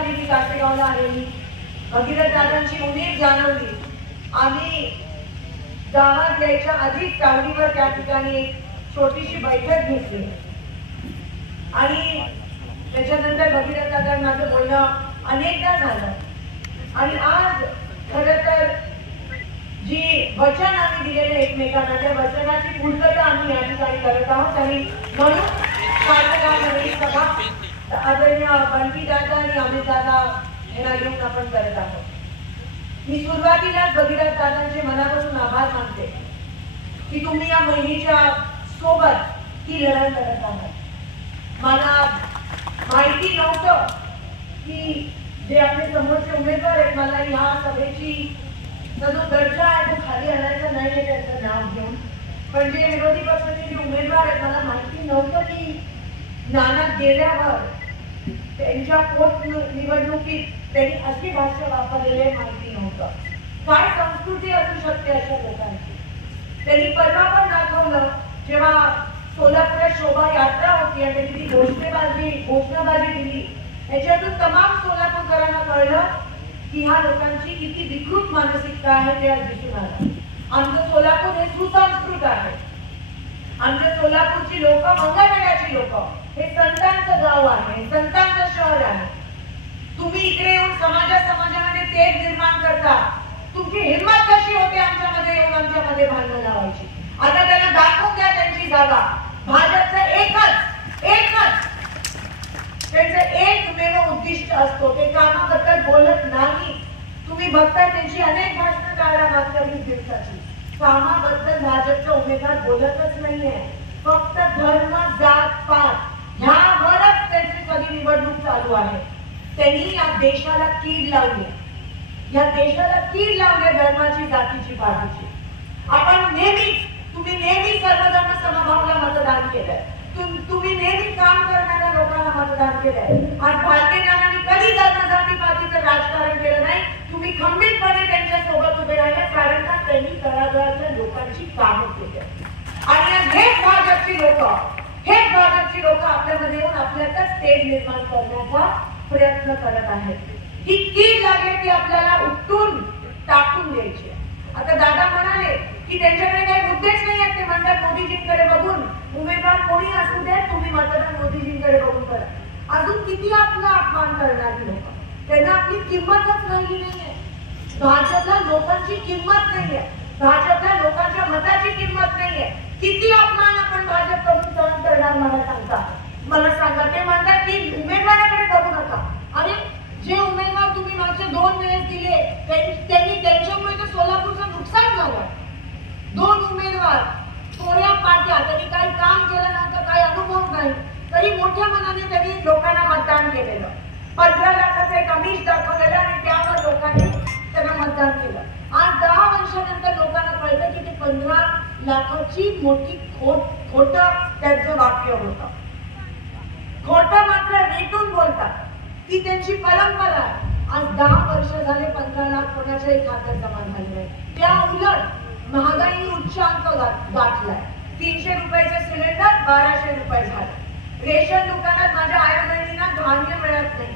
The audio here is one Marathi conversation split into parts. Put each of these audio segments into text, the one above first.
झाली मी कासेगावला आलेली. भगीरथ दादांची उमेद जाणवली. आम्ही गावात यायच्या अधिक चावडीवर त्या ठिकाणी एक छोटीशी बैठक घेतली. आणि त्याच्यानंतर भगीरथ दादा माझं बोलणं अनेकदा झालं. आणि आज खर तर जी वचन आम्ही दिलेले एकमेकांना त्या वचनाची पूर्तता आम्ही या ठिकाणी करत आहोत. आणि म्हणून सभा आदरणीय बंटी दादा आणि अमित दादा यांना घेऊन आपण करत आहोत. मी सुरुवातीला भगीरथ दादांचे मनापासून आभार मानते की तुम्ही या बहिणीच्या सोबत ही लढाई करत आहात. मला माहिती नव्हतं की जे आपले समोरचे उमेदवार आहेत मला ह्या सभेची जो दर्जा आहे तो खाली आणायचा नाही आहे त्यांचं नाव घेऊन. पण जे विरोधी पक्षाचे जे उमेदवार आहेत मला माहिती नव्हतं की नाना गेल्यावर त्यांच्या पोट निवडणुकीत त्यांनी अशी भाषा वापरलेली माहिती नव्हतं. काय संस्कृती असू शकते अशा लोकांची? त्यांनी परवा पण दाखवलं जेव्हा सोलापुरात शोभा यात्रा होती आणि त्यांनी ती घोषणेबाजी घोषणाबाजी दिली याच्यातून तमाम सोलापूरकरांना कळलं की ह्या लोकांची किती विकृत मानसिकता आहे ते आज दिसून आलं. आमचं सोलापूर हे सुसंस्कृत आहे. आमच्या सोलापूरची लोक मंगळवेढ्याची लोक. हे संतांचं गाव आहे संतांचं शहर आहे. तुम्ही इकडे येऊन समाजा समाजामध्ये तेज निर्माण करता. तुमची हिंमत कशी होते आमच्यामध्ये येऊन आमच्यामध्ये भांडण लावायची? आता त्यांना दाखवून द्या त्यांची जागा. भाजपचं एकच एकच. त्यांचं एकमेव उद्दिष्ट असतो. ते कामाबद्दल बोलत नाही. तुम्ही बघता त्यांची अनेक भाषणं काढा मागच्या वीस दिवसाची. कामाबद्दल भाजपचा उमेदवार बोलतच नाहीये. फक्त धर्म जात पात. ह्यावरच त्यांची सगळी निवडणूक चालू आहे त्यांनी या देशाला कीड लावली या देशाला कीड लावली धर्माची जातीची पातीची. आपण नेहमीच तुम्ही नेहमी सर्वधर्म समभावला मतदान केलंय. तुम्ही नेहमी काम करणाऱ्या लोकांना मतदान केलंय. आज भारतीय जनांनी कधी धर्म जाती पातीचं राजकारण केलं नाही? तुम्ही खंबीरपणे त्यांच्यासोबत उभे राहिले कारण का त्यांनी तळागाळातल्या लोकांची कामं केली. आणि हेच भाजपची लोक हेच भाजपची लोक आपल्यामध्ये येऊन आपल्यातच तेज निर्माण करण्याचा प्रयत्न करत आहेत. ही ती जागे ती आपल्याला उठून टाकून द्यायची आता दादा म्हणाले की त्यांच्याकडे काही मुद्देच नाही आहेत. ते म्हणतात मोदीजींकडे बघून उमेदवार कोणी असू द्या तुम्ही मतदान मोदीजींकडे बघून करा. अजून किती आपला अपमान करणारी लोक? त्यांना आपली किंमतच राहिली नाहीये. भाजपला लोकांची किंमत नाही आहे भाजपला लोकांच्या मताची किंमत नाहीये. किती अपमान आपण भाजपकडून सहन करणार मला सांगता मला सांगा ते म्हणतात की उमेदवाराकडे बघू नका. आणि जे उमेदवार तुम्ही मागचे दोन वेळेस दिले त्यां- त्यांनी त्यांच्यामुळे तर सोलापूरचं नुकसान झालं दोन उमेदवार थोड्या पाट्या त्यांनी काही काम केलं नव्हतं काही अनुभव नाही तरी मोठ्या मनाने त्यांनी लोकांना मतदान केलेलं पंधरा लाखाचं एक आमिष दाखवलेलं आणि त्यावर लोकांनी त्यांना मतदान केलं आज दहा वर्षानंतर लोकांना कळतं की ते पंधरा लाखाची मोठी खोट खोट त्यांचं वाक्य होत. खोट मात्र रेटून बोलतात. ती त्यांची परंपरा आहे. आज दहा वर्ष झाले पंधरा लाख कोणाच्याही खात्यात जमा झाले त्या उलट महागाई उच्चांक गाठलाय. तीनशे रुपयाचे सिलेंडर बाराशे रुपये झाले. रेशन दुकानात माझ्या आया बहिणींना धान्य मिळत नाही.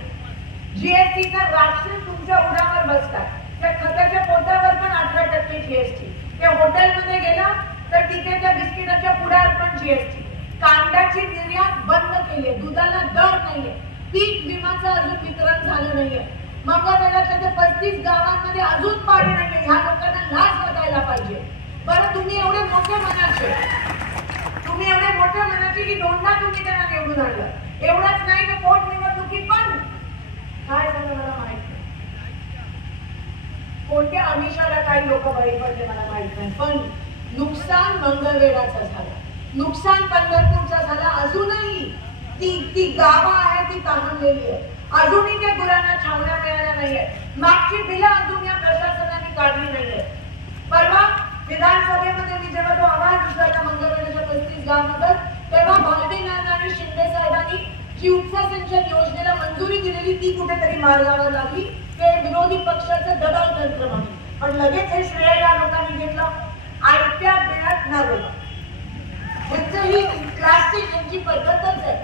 जीएसटीचा राक्षस तुमच्या उडावर बसतात. त्या खताच्या पोटावर पण अठरा टक्के जीएसटी त्या हॉटेलमध्ये गेला तर तिथे त्या बिस्किटाच्या पुढे पण जीएसटी कांद्याची निर्यात बंद केली आहे. दुधाला दर नाहीये. पीक विमाचं अजून वितरण झालं नाहीये. मंगळवेढ्यातल्या त्या पस्तीस गावांमध्ये अजून पाणी नाहीये. ह्या लोकांना लाच वाटायला पाहिजे. बरं तुम्ही एवढे मोठे मनाचे. तुम्ही एवढे मोठे मनाचे की दोनदा तुम्ही त्यांना निवडून आणलं. एवढंच नाही तर पोट निवडणुकी पण. काय झालं मला माहीत नाही. कोणत्या अमिषाला काही लोक बळी पडले मला माहीत नाही. पण नुकसान मंगळवेढाचं झालं. नुकसान पंढरपूरचं झालं. अजूनही ती ती गावं आहे ती ताणलेली आहे अजूनही त्या गुरांना छावण्या मिळाल्या नाहीये मागची बिलं अजून या प्रशासनाने काढली नाहीये परवा विधानसभेमध्ये मी जेव्हा तो आवाज उचलला मंगळवेढाच्या पस्तीस गावामध्ये तेव्हा भालदेनाथ आणि शिंदे साहेबांनी जी उपसा सिंचन योजनेला मंजुरी दिलेली ती कुठेतरी मार्गावर लागली. ते विरोधी पक्षाचं दबाव तंत्र म्हणून पण लगेच हे श्रेय या लोकांना घेतलं आयत्या वेळात नागवलं ह्यांचं ही क्लासिक यांची पद्धतच आहे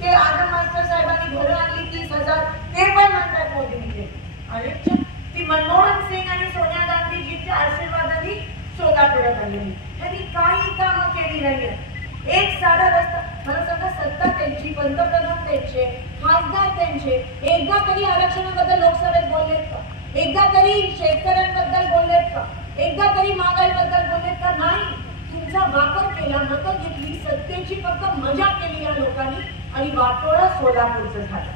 ते आनंद मास्टर साहेबांनी घरं आणली तीस हजार ते पण चाललेली त्यांनी काही कामं केली नाही एक साधा रस्ता मला सांगा सत्ता त्यांची पंतप्रधान त्यांचे खासदार त्यांचे एकदा तरी आरक्षणाबद्दल लोकसभेत बोललेत का? एकदा तरी शेतकऱ्यांबद्दल बोललेत का? एकदा तरी महागाईबद्दल बोललेत का? नाही. तुमचा वापर केला मतं घेतली सत्तेची फक्त मजा केली या लोकांनी आणि वाटोळा सोलापूरचं झालं.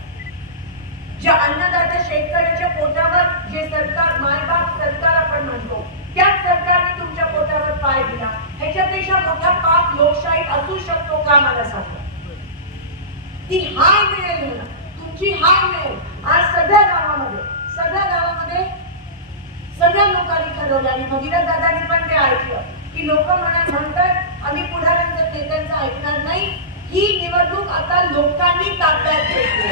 ज्या अन्नदाता शेतकऱ्याच्या पोटावर जे सरकार मायबाप सरकार आपण म्हणतो त्याच सरकारने तुमच्या पोटावर पाय दिला. ह्याच्यापेक्षा मोठा पाप लोकशाही असू शकतो का मला सांगा? ती हाय मिळेल मला. तुमची हाय मिळेल. आज सगळ्या गावामध्ये सगळ्या गावामध्ये सगळ्या लोकांनी ठरवलं आणि भगीरथ दादांनी पण ते ऐकलं. की लोक म्हणत म्हणतात आम्ही पुढाऱ्यांचं नेत्यांचं ऐकणार नाही. ही निवडणूक आता लोकांनी ताब्यात घेतली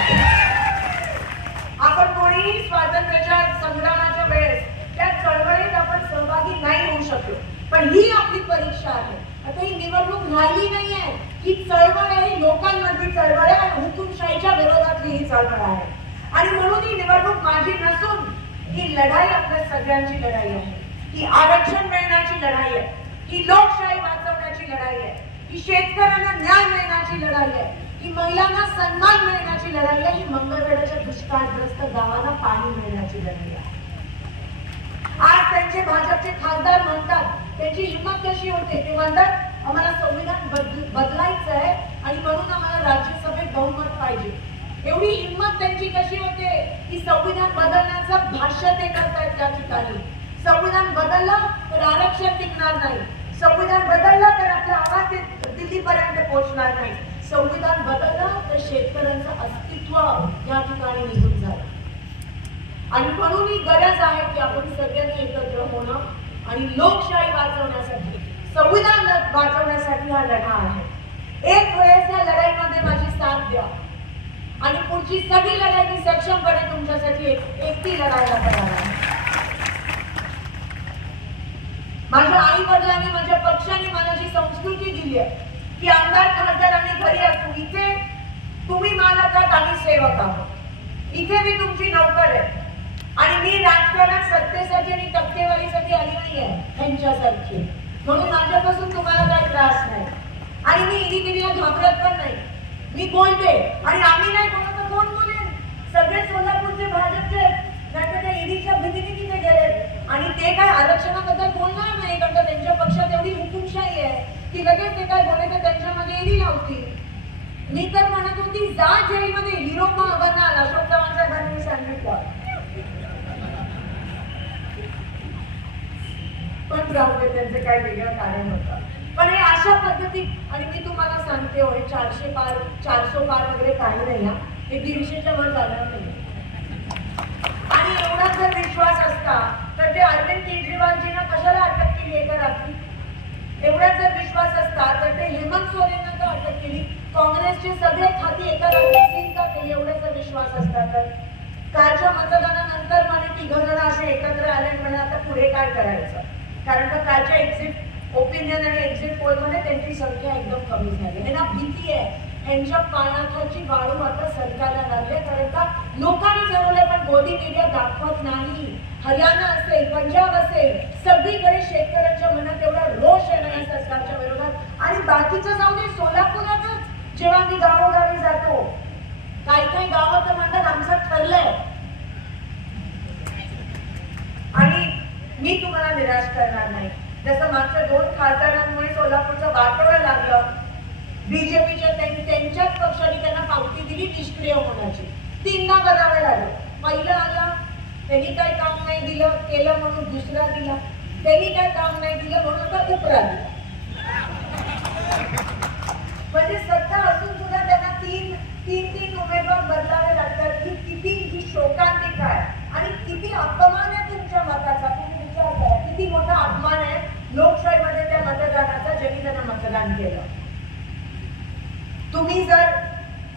आपण कोणीही स्वातंत्र्याच्या संग्रामाच्या वेळेस चळवळीत आपण सहभागी नाही होऊ शकलो. पण ही आपली परीक्षा आहे. आता ही निवडणूक राहिली नाही आहे ही चळवळ आहे लोकांमधली चळवळ आहे आणि हुकुमशाहीच्या विरोधातली ही चळवळ आहे. आणि म्हणून ही निवडणूक माझी नसून ही लढाई आपल्या सगळ्यांची लढाई आहे. ही आरक्षण मिळण्याची लढाई आहे. ही लोकशाही वाचवण्याची लढाई आहे. ही शेतकऱ्यांना न्याय मिळण्याची लढाई आहे. ही महिलांना सन्मान मिळण्याची लढाई आहे. ही मंगळवेढ्याच्या दुष्काळग्रस्त गावांना पाणी मिळण्याची लढाई आहे. आज त्यांचे भाजपचे खासदार म्हणतात त्यांची हिंमत कशी होते? ते म्हणतात आम्हाला संविधान बदलायचं आहे आणि म्हणून आम्हाला राज्यसभेत बहुमत पाहिजे. एवढी हिंमत त्यांची कशी होते? की संविधान बदलण्याचं भाष्य ते करतायत त्या ठिकाणी. संविधान बदललं तर आरक्षण टिकणार नाही. संविधान बदललं तर आपला आवाज दि- दिल्लीपर्यंत पोहोचणार नाही. संविधान बदललं तर शेतकऱ्यांचं अस्तित्व या ठिकाणी निघून जाईल. आणि म्हणून ही गरज आहे की आपण सगळ्यांनी एकत्र होणं आणि लोकशाही वाचवण्यासाठी संविधान वाचवण्यासाठी हा लढा आहे. एक वेळेस या लढाईमध्ये माझी साथ द्या. आणि पुढची सगळी लढाई मी सक्षमपणे तुमच्यासाठी एकटी लढायला तयार आहे. माझ्या आई वडिलांनी माझ्या पक्षाने मला जी संस्कृती दिली आहे. की आमदार खासदार आणि घरी असू. इथे तुम्ही मालक आहात आम्ही सेवक आहोत. इथे मी तुमची नोकर आहे. आणि मी राजकारणात सत्तेसाठी आणि टक्केवारीसाठी आली नाही आहे त्यांच्यासारखी म्हणून माझ्यापासून तुम्हाला काही त्रास नाही. आणि मी इडिगिरीला घाबरत पण नाही. मी बोलते. आणि आम्ही नाही बोलत तर कोण बोलेल? सगळे सोलापूरचे भाजपचे. नाही त्या ईडीच्या भीतीने तिथे गेले. आणि ते काय आरक्षणाबद्दल बोलणार नाही कारण का त्यांच्या पक्षात एवढी हुकुमशाही आहे की लगेच ते काय बोलायचं त्यांच्यामध्ये ईडी लावतील. मी तर म्हणत होती जा जेलमध्ये. हिरो बनाल अशोक चव्हाण साहेबांनी सांगितलं. पण जाऊ दे त्यांचे काय वेगळं कारण होतं. पण हे अशा पद्धती आणि मी तुम्हाला सांगते होय चारशे पार चारशे पार वगैरे काही नाही ना हे दीडशेच्या वर जाणार नाही. आणि एवढा जर विश्वास असता तर ते अरविंद केजरीवालजींना कशाला अटक केली एका रात्री? एवढा जर विश्वास असता तर ते हेमंत सोरेन का अटक केली? काँग्रेसचे सगळे खाती एका रात्री सील का केली? एवढा जर विश्वास असता तर. कालच्या मतदानानंतर मला तिघ जण असे एकत्र आले म्हणजे आता पुढे काय करायचं? कारण का कालच्या एक्झिट ओपिनियन आणि एक्झिट पोलमध्ये त्यांची संख्या एकदम कमी झाली. यांना भीती आहे. यांच्या पाण्याखालची वाळू आता सरकारला लागले कारण का लोकांनी ठरवलंय पण मोदी मीडिया दाखवत नाही. हरियाणा असेल पंजाब असेल सगळीकडे शेतकऱ्यांच्या मनात एवढा रोष आहे ना या सरकारच्या विरोधात. आणि बाकीचं जाऊ दे सोलापुरातच जेव्हा मी गावोगावी जातो काही काही गावात तर म्हणतात आमचं ठरलंय आणि मी तुम्हाला निराश करणार नाही. जसं मागच्या दोन खासदारांमुळे सोलापूरचं वाटोळं लागलं बीजेपीच्या त्यांच्याच पक्षाने त्यांना पावती दिली निष्क्रिय होण्याची. तीनदा बनावं लागलं. पहिलं आलं त्यांनी काय काम नाही दिलं केलं म्हणून दुसरा दिला. त्यांनी काय काम नाही दिलं म्हणून आता उपरा दिला. म्हणजे सत्ता असून सुद्धा त्यांना तीन तीन तीन उमेदवार बदलावे लागतात. ही किती ही शोकांतिका आहे. आणि किती अपमान आहे तुमच्या मताचा. तुम्ही किती मोठा अपमान आहे. लोकशाहीमध्ये त्या मतदानाचा ज्यांनी त्यांना मतदान केलं. तुम्ही जर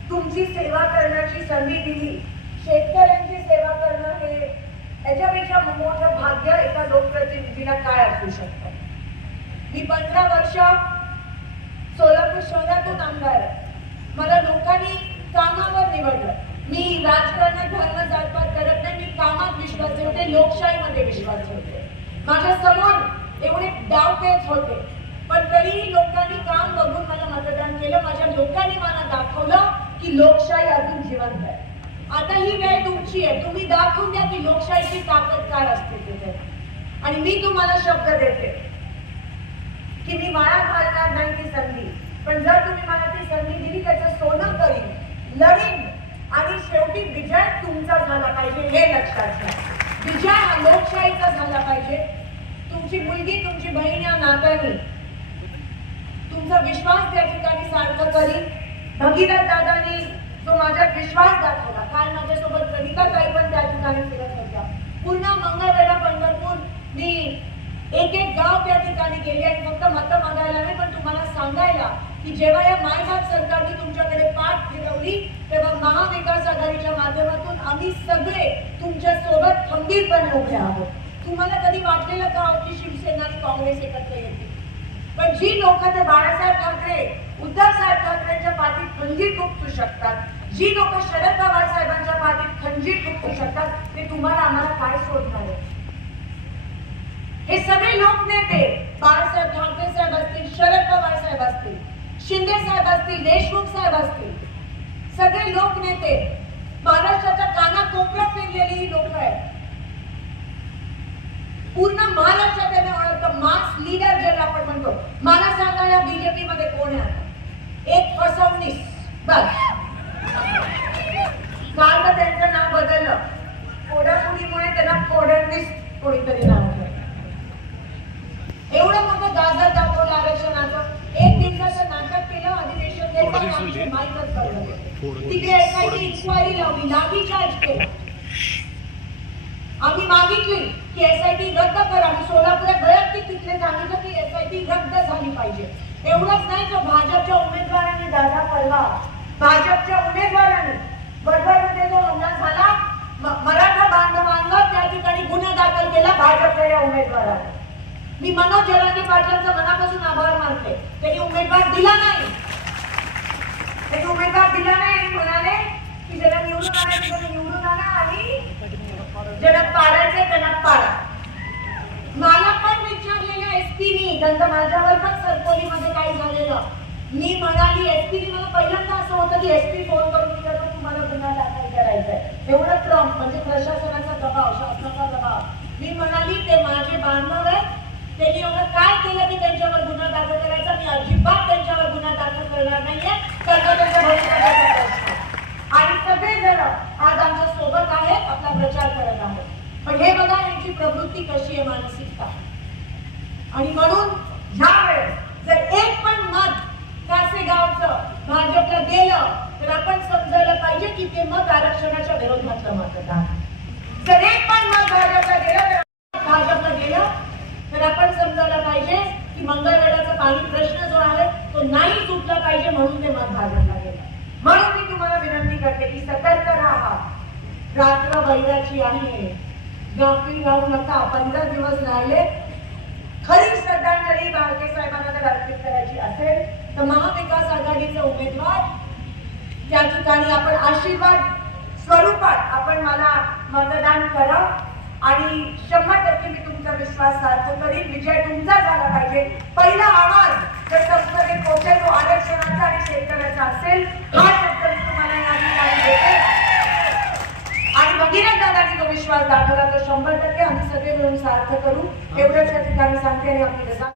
तुमची सेवा करण्याची संधी दिली शेतकऱ्यांची सेवा करणं हे याच्यापेक्षा मोठं भाग्य एका लोकप्रतिनिधीला काय असू शकतं? मी पंधरा वर्ष सोलापूर शहरातून आमदार आहे. मला लोकांनी कामावर निवडलं. मी राजकारणात धर्म जातपात करत नाही मी कामात विश्वास ठेवते लोकशाहीमध्ये विश्वास ठेवते. माझ्यासमोर एवढे डावपेच होते. पण तरीही लोकांनी काम बघून मला मतदान केलं. माझ्या लोकांनी मला दाखवलं की लोकशाही अजून जिवंत आहे. आता ही वेळ तुमची आहे. तुम्ही दाखवून द्या की लोकशाहीची ताकद काय असते तिथे. आणि मी तुम्हाला शब्द देते की मी वाया घालणार नाही ती संधी. पण जर तुम्ही मला ती संधी दिली त्याचं सोनं करीन लढीन. आणि शेवटी विजय तुमचा झाला पाहिजे हे लक्षात घ्या विजय हा लोकशाहीचा झाला पाहिजे तुमची मुलगी तुमची बहीण या तुमचा विश्वास त्या ठिकाणी सार्थ करी. भगीरथ दादानी जो माझ्यात विश्वास दाखवला काल माझ्यासोबत कविता ताई पण त्या ठिकाणी फिरत होत्या. पुन्हा मंगळवेढा पंढरपूर मी एक एक गाव त्या ठिकाणी गेले आणि फक्त मतं मागायला नाही पण तुम्हाला सांगायला की जेव्हा या मायबाप सरकारने तुमच्याकडे पाठ फिरवली तेव्हा महाविकास आघाडीच्या माध्यमातून आम्ही सगळे तुमच्यासोबत खंबीरपणे उभे आहोत. तुम्हाला कधी वाटलेलं का हो की शिवसेना आणि काँग्रेस एकत्र येते पण जी लोक ते बाळासाहेब ठाकरे उद्धव साहेब ठाकरेंच्या पाठीत खंजीर ठोकू शकतात जी लोक शरद पवार साहेबांच्या पाठीत खंजीर ठोकू शकतात ते तुम्हाला आम्हाला काय सोडणार आहे? हे सगळे लोक नेते बाळासाहेब ठाकरे साहेब असतील शरद पवार साहेब असतील शिंदे साहेब असतील देशमुख साहेब असतील सगळे लोक नेते महाराष्ट्राच्या कानाकोपऱ्यात फिरलेली ही लोक आहेत. पूर्ण महाराष्ट्रात त्यांना ओळखतं मास लीडर ज्याला आपण म्हणतो मला सांगा या बीजेपी मध्ये कोण आहे? एक फसवणीस बस काल तर त्यांचं नाव बदललं फोडाफोडीमुळे त्यांना फोडणवीस कोणीतरी नाव. एवढं मोठं गाजर दाखवलं आरक्षणाचं एक दिवसाचं नाटक केलं अधिवेशन. थोडं तिकडे दिसून. इन्क्वायरी लावली लाठी चार्ज केलं आम्ही मागितली की एस आय टी रद्द करा. आणि सोलापुरात वैयक्तिक तिथले सांगितलं की एस आय टी रद्द झाली पाहिजे. एवढंच नाही तर भाजपच्या उमेदवाराने दादा परवा भाजपच्या उमेदवाराने. वडवडमध्ये जो हल्ला झाला मराठा बांधवांवर त्या ठिकाणी गुन्हा दाखल केला भाजपच्या या उमेदवाराने. मी मनोज जरांगे पाटलांचा मनापासून आभार मानते. त्यांनी उमेदवार दिला नाही. त्यांनी उमेदवार दिला नाही आणि म्हणाले की जरा निवडून आला निवडून आला आणि ज्याला पाडायचं त्यांना पाडा. मला पण विचारलेलं एसपीनी त्यांचं माझ्यावर पण सरकोलीमध्ये काय झालेलं. मी म्हणाली एसपीनी मला पहिल्यांदा असं होतं की एसपी फोन करून विचारतो तुम्हाला गुन्हा दाखल करायचा आहे एवढं क्रम म्हणजे प्रशासनाचा दबाव शासनाचा दबाव. मी म्हणाली ते माझे बांधव आहेत. त्यांनी एवढं काय केलं की त्यांच्यावर गुन्हा दाखल करायचा? मी अजिबात त्यांच्यावर गुन्हा दाखल करणार नाहीये. कारण त्यांच्या भविष्यात सगळेजण आज आमच्यासोबत आहेत आपला प्रचार करत आहोत. पण हे बघा यांची प्रवृत्ती कशी आहे मानसिकता. आणि म्हणून ह्या वेळेस जर एक पण मत कासेगावचं भाजपला गेलं तर आपण समजायला पाहिजे की ते मत आरक्षणाच्या विरोधातलं मतदान जर एक पण मत भाजपला गेलं तर भाजपला गेलं तर आपण समजायला पाहिजे की मंगळवेढाचा पाणी प्रश्न जो आहे तो नाही सुटला पाहिजे म्हणून ते मत भाजपला गेलं म्हणून मी तुम्हाला विनंती करते की सतर्क राहा रात्र वैराची आहे. गाफील राहू नका पंधरा दिवस राहिले. खरी श्रद्धांजली बाळके साहेबांना जर अर्पित करायची असेल तर महाविकास आघाडीचे उमेदवार त्या ठिकाणी आपण आशीर्वाद स्वरूपात आपण मला मतदान करा. आणि शंभर टक्के मी तुमचा विश्वास सार्थ करीन. विजय तुमचा झाला पाहिजे. पहिला आवाज जर संसदेत पोहोचेल तो आरक्षणाचा आणि शेतकऱ्याचा असेल हा शब्द मी तुम्हाला या ठिकाणी देते. आणि तो विश्वास दाखवला तर शंभर टक्के आम्ही सगळे मिळून सार्थ करू. एवढंच या ठिकाणी सांगते आणि आपली